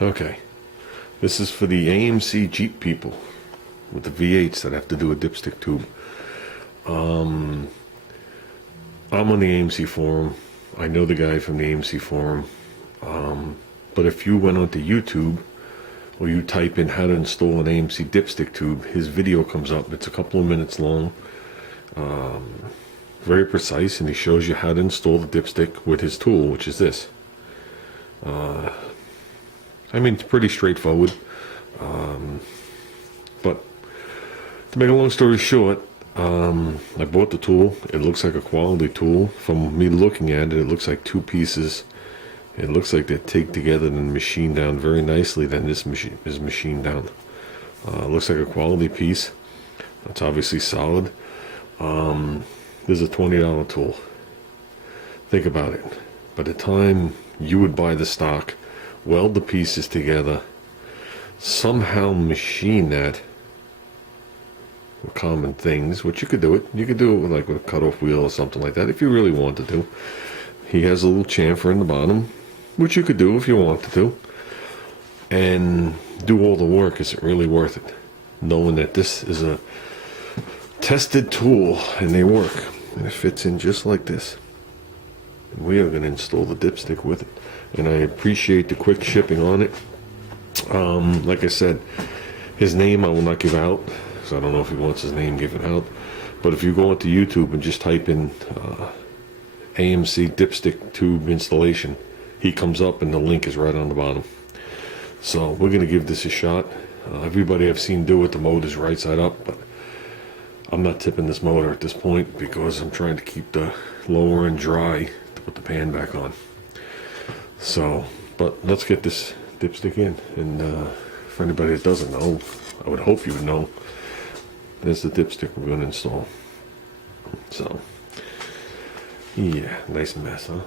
Okay, this is for the AMC Jeep people with the V8s that have to do a dipstick tube. I'm on the AMC forum. I know the guy from the AMC forum. But if you went onto YouTube or you type in how to install an AMC dipstick tube, his video comes up. It's a couple of minutes long. Very precise, and he shows you how to install the dipstick with his tool, which is this. I mean, it's pretty straightforward. But to make a long story short, I bought the tool. It looks like a quality tool. From me looking at it, it looks like two pieces. It looks like they're taped together and machined down very nicely. Then this machine is machined down. Looks like a quality piece. It's obviously solid. This is a $20 tool. Think about it. By the time you would buy the stock, weld the pieces together, somehow machine that with common things, which you could do it. You could do it with, like, with a cutoff wheel or something like that if you really wanted to. He has a little chamfer in the bottom, which you could do if you wanted to, and do all the work. Is it really worth it? Knowing that this is a tested tool and they work, and it fits in just like this. And we are going to install the dipstick with it, and I appreciate the quick shipping on it. Like I said, his name I will not give out, because I don't know if he wants his name given out. But if you go onto YouTube and just type in AMC Dipstick Tube Installation, he comes up and the link is right on the bottom. So we're going to give this a shot. Everybody I've seen do it, the motor's right side up, but I'm not tipping this motor at this point because I'm trying to keep the lower end dry to put the pan back on. So, but let's get this dipstick in. And for anybody that doesn't know, I would hope you would know, there's the dipstick we're going to install. So, yeah, nice mess, huh?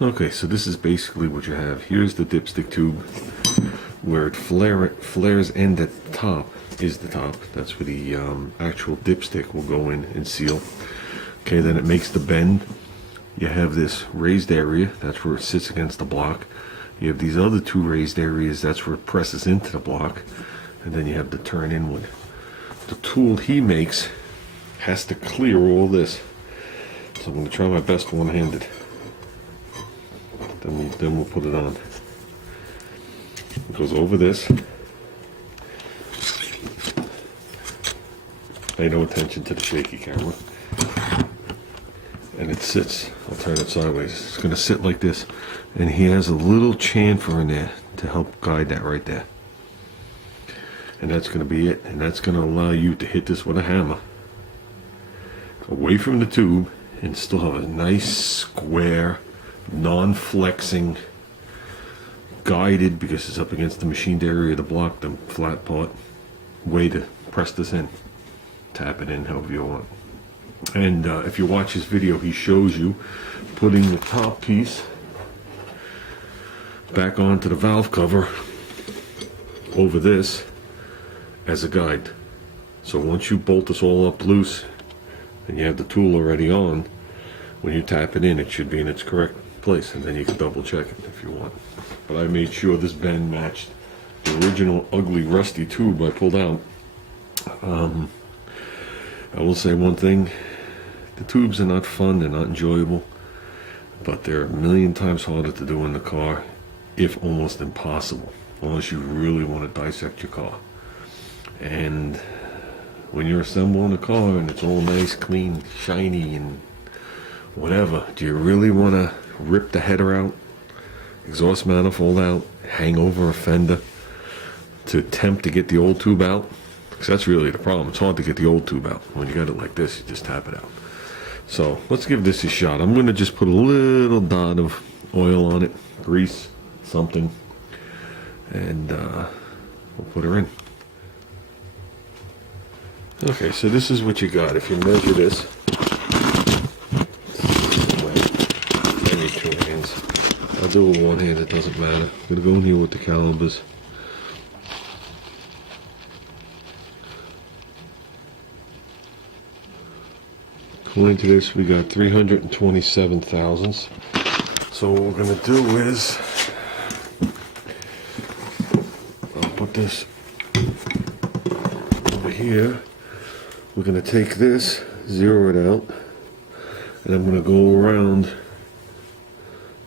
Okay, so this is basically what you have. Here's the dipstick tube where it flares end at the top is the top. That's where the actual dipstick will go in and seal. Okay, then it makes the bend. You have this raised area. That's where it sits against the block. You have these other two raised areas. That's where it presses into the block. And then you have the turn inward. The tool he makes has to clear all this. So I'm going to try my best one-handed. Then we'll put it on. It goes over this. Pay no attention to the shaky camera. And it sits, I'll turn it sideways. It's going to sit like this. And he has a little chamfer in there to help guide that right there. And that's going to be it. And that's going to allow you to hit this with a hammer away from the tube and still have a nice square, non-flexing, guided, because it's up against the machined area of the block, the flat part, way to press this in. Tap it in however you want. And if you watch his video, he shows you putting the top piece back onto the valve cover over this as a guide. So once you bolt this all up loose and you have the tool already on, when you tap it in, it should be in its correct place, and then you can double check it if you want. But I made sure this bend matched the original ugly rusty tube I pulled out. I will say one thing, the tubes are not fun, they're not enjoyable, but they're a million times harder to do in the car, if almost impossible, unless you really want to dissect your car. And when you're assembling a car and it's all nice, clean, shiny, and whatever, do you really want to rip the header out, exhaust manifold out, hang over a fender to attempt to get the old tube out? Because that's really the problem. It's hard to get the old tube out. When you got it like this, you just tap it out. So let's give this a shot. I'm going to just put a little dot of oil on it, grease, something, and we'll put her in. Okay, so this is what you got. If you measure this, I need two hands. I'll do it with one hand, it doesn't matter. I'm going to go in here with the calibers. According to this, we got 327 thousandths. So what we're going to do is this over here. We're going to take this, zero it out, and I'm going to go around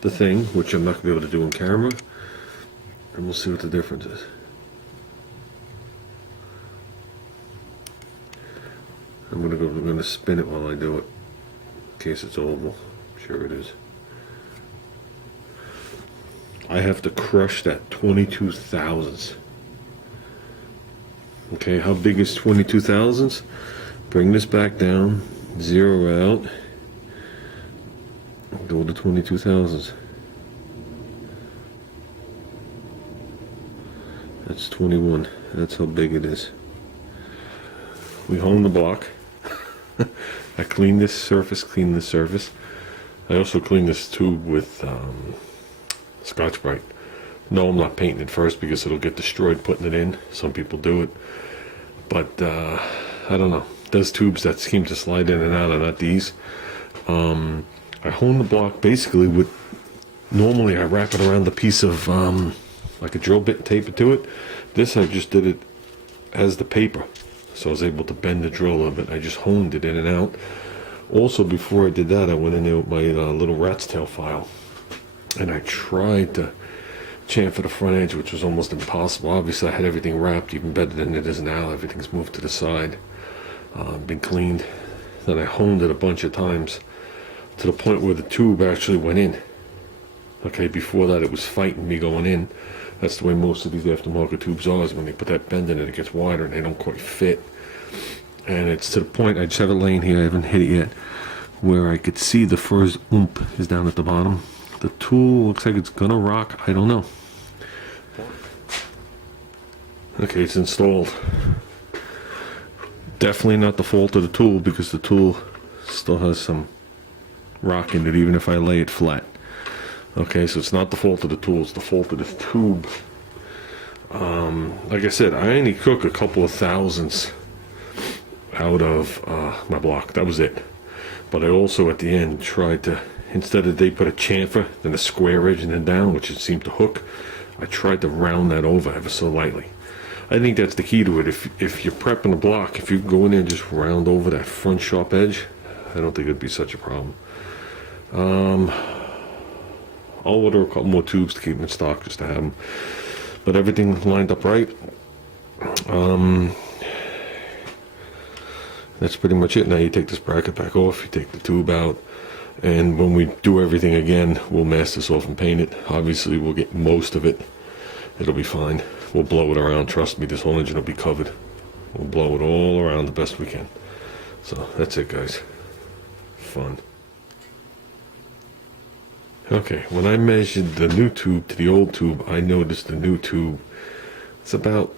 the thing, which I'm not going to be able to do on camera, and we'll see what the difference is. I'm going to spin it while I do it, in case it's oval. I'm sure it is. I have to crush that 22 thousandths. Okay, how big is 22 thousandths? Bring this back down, zero out, go to 22 thousandths. That's 21. That's how big it is. We hone the block. I clean this surface, I also clean this tube with Scotch-Brite. No, I'm not painting it first because it'll get destroyed putting it in. Some people do it. But, I don't know. Those tubes that seem to slide in and out are not these. I hone the block basically with, normally I wrap it around the piece of, like a drill bit and tape it to it. This I just did it as the paper. So I was able to bend the drill a little bit. I just honed it in and out. Also, before I did that, I went in there with my little rat's tail file. And I tried to chamfer the front edge, which was almost impossible. Obviously, I had everything wrapped even better than it is now. Everything's moved to the side, been cleaned. Then I honed it a bunch of times to the point where the tube actually went in. Okay, before that, it was fighting me going in. That's the way most of these aftermarket tubes are, is when they put that bend in it, it gets wider and they don't quite fit. And it's to the point, I just have it laying here, I haven't hit it yet, where I could see the first oomph is down at the bottom. The tool looks like it's gonna rock, I don't know. Okay, it's installed. Definitely not the fault of the tool, because the tool still has some rock in it, even if I lay it flat. Okay, so it's not the fault of the tool, it's the fault of this tube. Like I said, I only cook a couple of thousandths out of my block. That was it. But I also, at the end, tried to, instead of they put a chamfer, then a square edge and then down, which it seemed to hook, I tried to round that over ever so lightly. I think that's the key to it. If you're prepping a block, if you go in there and just round over that front sharp edge, I don't think it'd be such a problem. I'll order a couple more tubes to keep them in stock just to have them. But everything lined up right. That's pretty much it. Now you take this bracket back off, you take the tube out, and when we do everything again, we'll mask this off and paint it. Obviously, we'll get most of it. It'll be fine. We'll blow it around. Trust me, this whole engine will be covered. We'll blow it all around the best we can. So that's it, guys. Fun. Okay, when I measured the new tube to the old tube, I noticed the new tube, it's about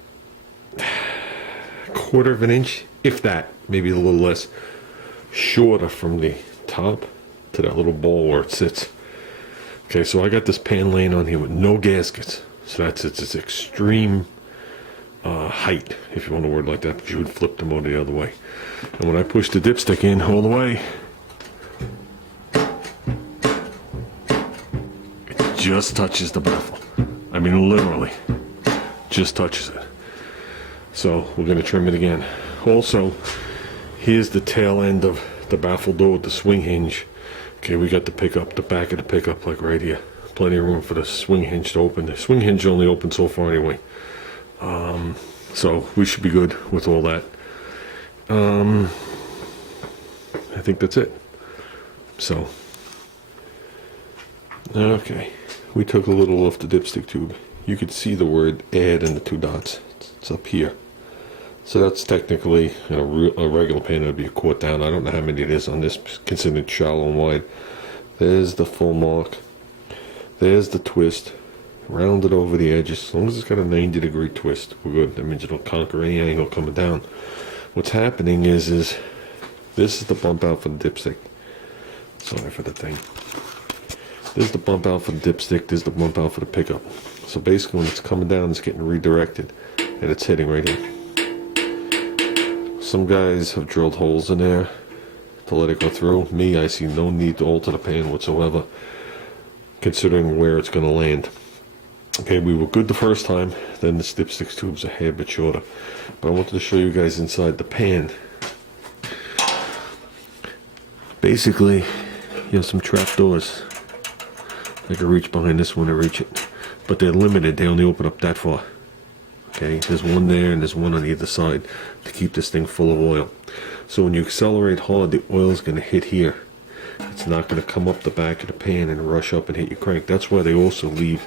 a quarter of an inch, if that, maybe a little less, shorter from the top to that little bowl where it sits. Okay, so I got this pan laying on here with no gaskets. So that's its extreme height, if you want a word like that, because you would flip the motor the other way. And when I push the dipstick in all the way, just touches the baffle. I mean, literally, just touches it. So we're going to trim it again. Also, here's the tail end of the baffle door with the swing hinge. Okay, we got the pickup, the back of the pickup, like right here. Plenty of room for the swing hinge to open. The swing hinge only opens so far anyway. So we should be good with all that. I think that's it. So, okay. We took a little off the dipstick tube. You could see the word add in the two dots. It's up here. So that's technically, a regular pan, it would be a quart down. I don't know how many it is on this, considered shallow and wide. There's the full mark. There's the twist. Rounded over the edges. As long as it's got a 90-degree twist, we're good. That means it'll conquer any angle coming down. What's happening is this is the bump out for the dipstick. Sorry for the thing. There's the bump out for the dipstick, there's the bump out for the pickup. So basically when it's coming down, it's getting redirected and it's hitting right here. Some guys have drilled holes in there to let it go through. Me, I see no need to alter the pan whatsoever, considering where it's going to land. Okay, we were good the first time. Then the dipstick tube's a hair bit shorter. But I wanted to show you guys inside the pan. Basically, you have some trap doors. I can reach behind this one to reach it. But they're limited. They only open up that far. Okay, there's one there and there's one on either side to keep this thing full of oil. So when you accelerate hard, the oil is going to hit here. It's not going to come up the back of the pan and rush up and hit your crank. That's why they also leave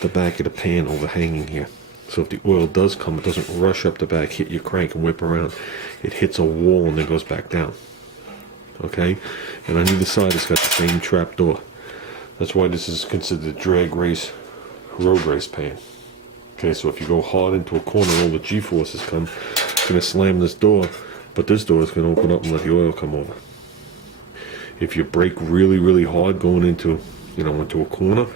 the back of the pan overhanging here. So if the oil does come, it doesn't rush up the back, hit your crank and whip around. It hits a wall and then goes back down. Okay, and on either side it's got the same trap door. That's why this is considered a drag race, road race pan. Okay, so if you go hard into a corner, all the G-forces come, it's going to slam this door, but this door is going to open up and let the oil come over. If you brake really, really hard going into, into a corner,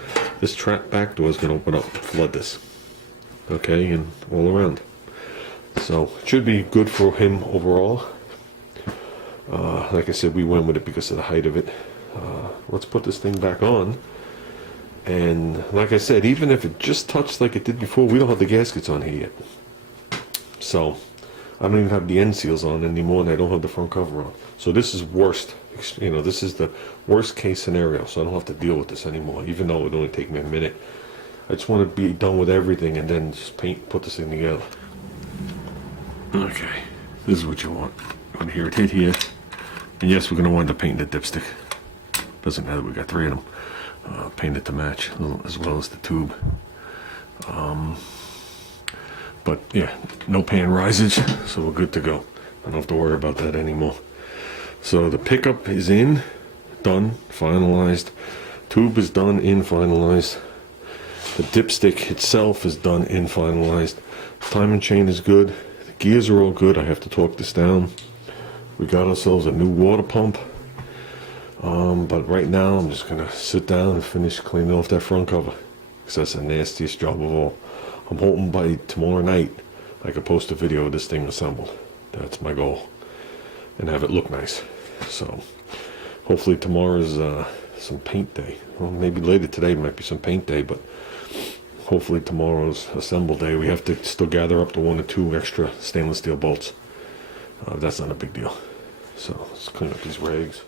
this trap back door is going to open up and flood this. Okay, and all around. So it should be good for him overall. Like I said, we went with it because of the height of it. Let's put this thing back on. And like I said, even if it just touched like it did before, we don't have the gaskets on here yet. So I don't even have the end seals on anymore, and I don't have the front cover on. So this is worst. This is the worst case scenario. So I don't have to deal with this anymore, even though it would only take me a minute. I just want to be done with everything and then just put this thing together. Okay, this is what you want. You want to hear it hit here. And yes, we're going to wind up painting the dipstick. Doesn't matter, we got 3 of them. Painted to match, as well as the tube. But yeah, no pan risage, so we're good to go. I don't have to worry about that anymore. So the pickup is in, done, finalized. Tube is done, in, finalized. The dipstick itself is done, in, finalized. Timing chain is good. The gears are all good. I have to torque this down. We got ourselves a new water pump. But right now I'm just gonna sit down and finish cleaning off that front cover, because that's the nastiest job of all. I'm hoping by tomorrow night I can post a video of this thing assembled. That's my goal, and have it look nice. So hopefully tomorrow's some paint day. Well, maybe later today might be some paint day, but hopefully tomorrow's assemble day. We have to still gather up the 1 or 2 extra stainless steel bolts. That's not a big deal. So let's clean up these rags.